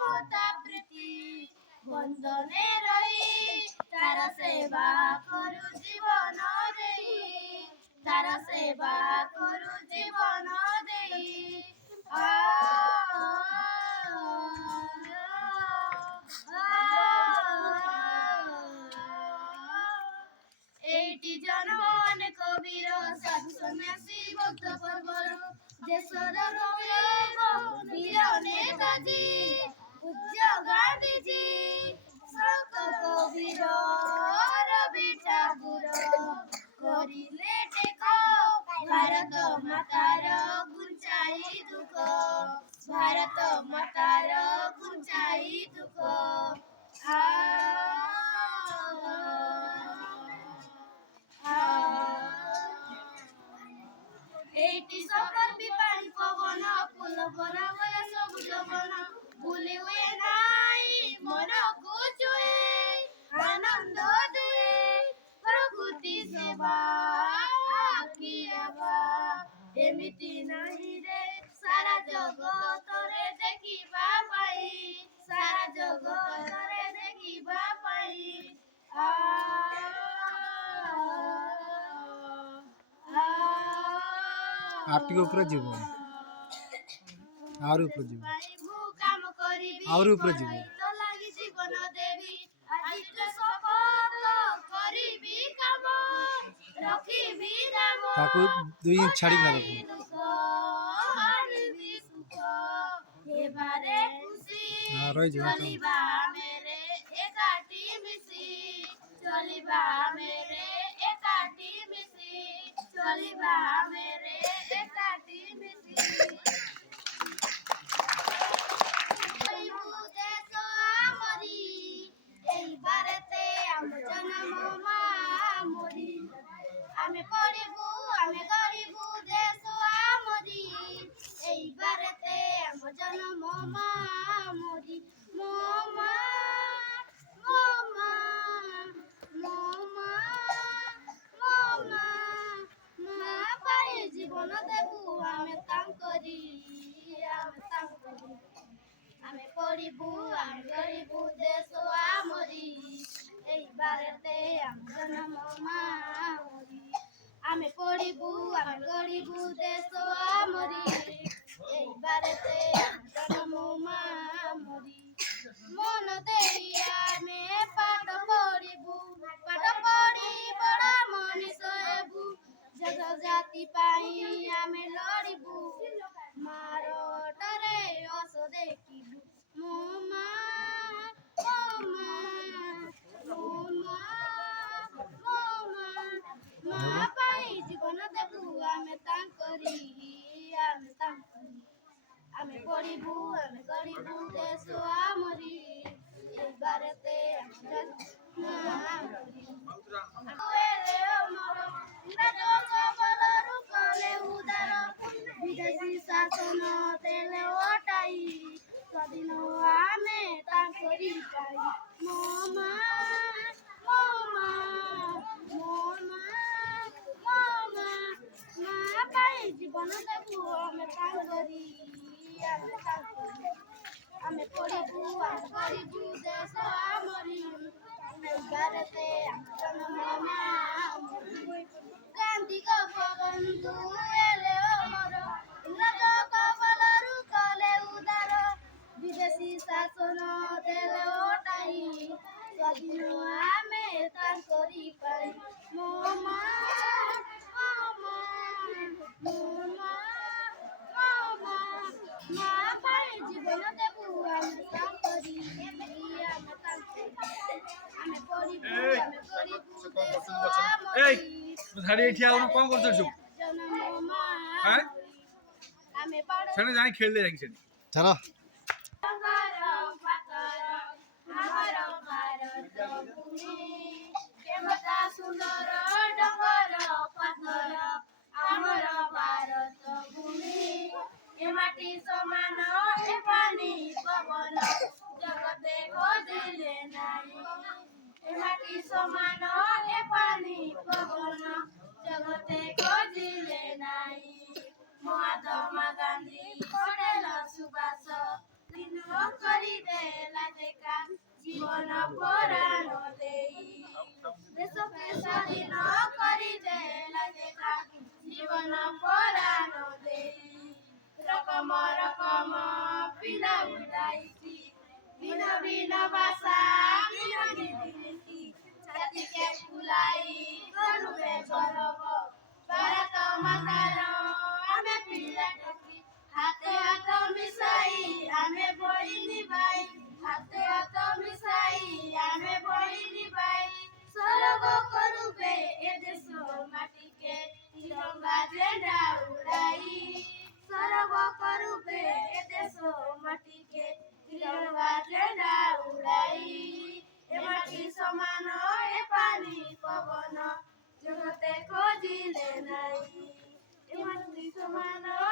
মমতা প্রীতি বন্ধনে রহি তার সেবা করু জীবন দেই তার সেবা করু জীবন দেই এইটি জনগণ কবির সাধু সন্ন্যাসী ভক্ত পর্বর দেশর বীর নেতাজি পূজ্য গান্ধীজি সন্ত কবির রবি ঠাকুর করিলে টেক ভারত মাতার গুঞ্চাই দুঃখ ভারত মাতার গুঞ্চাই দুঃখ এইটি সকল বিপান পবন ফুল বরাবর সবুজ বন ভুলে হুয়ে নাই মন কুচুয়ে আনন্দ দুয়ে প্রকৃতি সেবা কিবা এমিতি নাহি রে সারা জগতরে দেখিবা পাই সারা জগতরে দেখিবা পাই आर्टिक ऊपर जीव और ऊपर जीव काम करिबी और ऊपर जीव तो लागि जीवन देवी आदित सफल करिबी काम रखिबी नाम ताको 2 इंच छाड़ी ना रखो हरिबी सुख एबारे खुशी चलिबा मेरे एकाटी मिसी चलिबा मेरे एकाटी मिसी चलिबा मेरे एकाटी मिसी देश आमरी এইবারেতে আম জন্ম মামরি আমি পড়িবু আমি গরিবু দেশ আমরি এইবারেতে আম জন্ম মামরি মোমা মোমা মোমা মোমা মা পাই জীবন দেবু আমি তাঙ্করি আমি পড়িবু আমি গরিবু দেশ আমরি এইবারেতে আম জন্ম মামরি আমি পড়িবু আমি গরিবু দেশ আমরি এইবারেতে আম জন্ম মামরি মন দেই আমি পাঠ পড়িবু পাঠ পড়ি বড় মনিষ হেবু জগ জাতি পাই আমি লড়িবু মারটরে অস দেখিবু মোমা মোমা মোমা মোমা মা পাই জীবন দেবু আমি তাঙ্করি আমি পড়িবু আমি গরিবু দেশ আমরি এইবারেতে বিদেশি শাসন তেলে ওটাই স্বাধীন আমি তাঙ্করি পাই মোমা মোমা মোমা মোমা মা পাই জীবন দেবু আমি তাঙ্করি আমি পড়িবু আমি গরিবু দেশ আমরি এইবারেতে জন্ম মামরি গান্ধী গোপবন্ধু এলে অমর ইংরেজ কবলরু কলে উদার বিদেশি শাসন দেলে ওটাই স্বাধীন আমি তাঙ্করি পাই মোমা মোমা মোমা মোমা মা পাই জীবন দেবু আমি তাঙ্করি আমি পড়িবু আমি গরিবু দেশ আমরি ধাড়ি ঠিয়া হনো কোন করছছ হ্যাঁ আমি পড় সেনে যাই খেললে যাই সেনে চলো আমার ভারত ভূমি কেমতা সুন্দর ডঙ্গর পাথর আমার ভারত ভূমি এ মাটি সমান এ পানি পবন জগতে খোঁজিলে নাই এ মাটি সমান এ পানি পবন জগতে খোঁজিলে নাই মহাত্মা গান্ধী পটেল সুভাষ দিন করিতে ପରାଣ ଦେଇ ଦେଶକେ ସ୍ୱାଧୀନ କରିଦେ ଲାଗିଲା ଜୀବନ ପରାଣ ଦେଇ ରକମ ରକମ ପିଲା ଉଡ଼ାଇଛି ଭିନ୍ନ ଭିନ୍ନ ଭାଷା ଭିନ୍ନ ରୀତିନୀତି ଛାତିକେ ଫୁଲାଇ କରୁବେ ଗରବ ଭାରତ ମାତାର ଆମେ ପିଲା ଟୋକି ହାତେ ହାତ ମିଶାଇ ଆମେ ଭଇନି ଭାଇ ହାତେ ହାତ ମିଶାଇ ଆମେ ଭଇନି ଭାଇ ସରଗ କରୁବେ ଏ ଦେଶ ମାଟିକେ ତିରଙ୍ଗା ଝେଣ୍ଡା ଉଡ଼ାଇ ସରଗ କରୁବେ ଏ ଦେଶ ମାଟିକେ ତିରଙ୍ଗା ଝେଣ୍ଡା ଉଡ଼ାଇ ଏ ମାଟି ସମାନ ଏ ପାଣି ପବନ ଜଗତେ ଖୋଜିଲେ ନାହିଁ ଏ ମାଟି ସମାନ